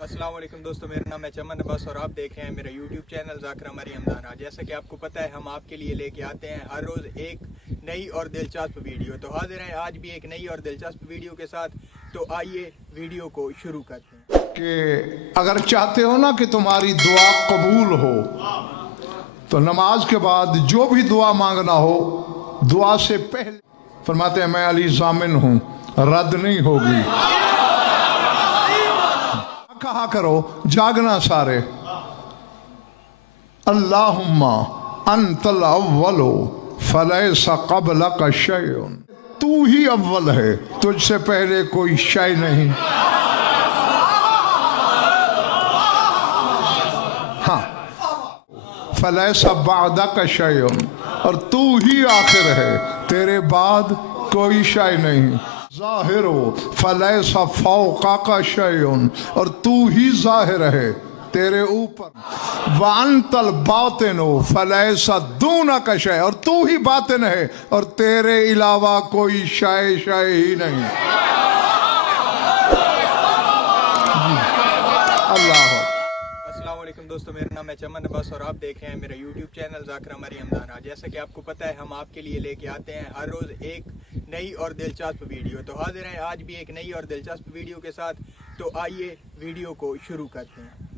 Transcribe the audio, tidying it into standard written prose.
अस्सलाम वालेकुम दोस्तों, मेरा नाम है चमन अब्बास और आप देख रहे हैं मेरा यूट्यूब चैनल ज़ाकिरा मरियम दाना। जैसा कि आपको पता है हम आपके लिए लेके आते हैं हर रोज़ एक नई और दिलचस्प वीडियो। तो हाजिर हैं आज भी एक नई और दिलचस्प वीडियो के साथ। तो आइए वीडियो को शुरू करते हैं। कि अगर चाहते हो ना कि तुम्हारी दुआ कबूल हो तो नमाज के बाद जो भी दुआ मांगना हो दुआ से पहले फरमाते हैं मैं अली जामिन हूँ, रद्द नहीं होगी। कहा करो जागना सारे, अल्लाहुम्मा अंतल अव्वलो फलैसा क़ब्लका शैउन, तू ही अव्वल है, तुझसे पहले कोई शय नहीं। हाँ, फलैसा बादका शैउन, और तू ही आखिर है, तेरे बाद कोई शय नहीं। ज़ाहिर हो फलैसा फौक़का शैउन, और तू ही ज़ाहिर है, तेरे ऊपर। वांतल बातिनो फलैसा दूनका शै, और तू ही बातिन है और तेरे अलावा कोई शय ही नहीं। अल्लाह। अस्सलाम वालेकुम दोस्तों, मेरा नाम है चमन अब्बास और आप देख रहे हैं मेरा यूट्यूब चैनल ज़ाकिरा मरियम दाना। जैसा कि आपको पता है हम आपके लिए लेके आते हैं हर रोज़ एक नई और दिलचस्प वीडियो। तो हाजिर हैं आज भी एक नई और दिलचस्प वीडियो के साथ। तो आइए वीडियो को शुरू करते हैं।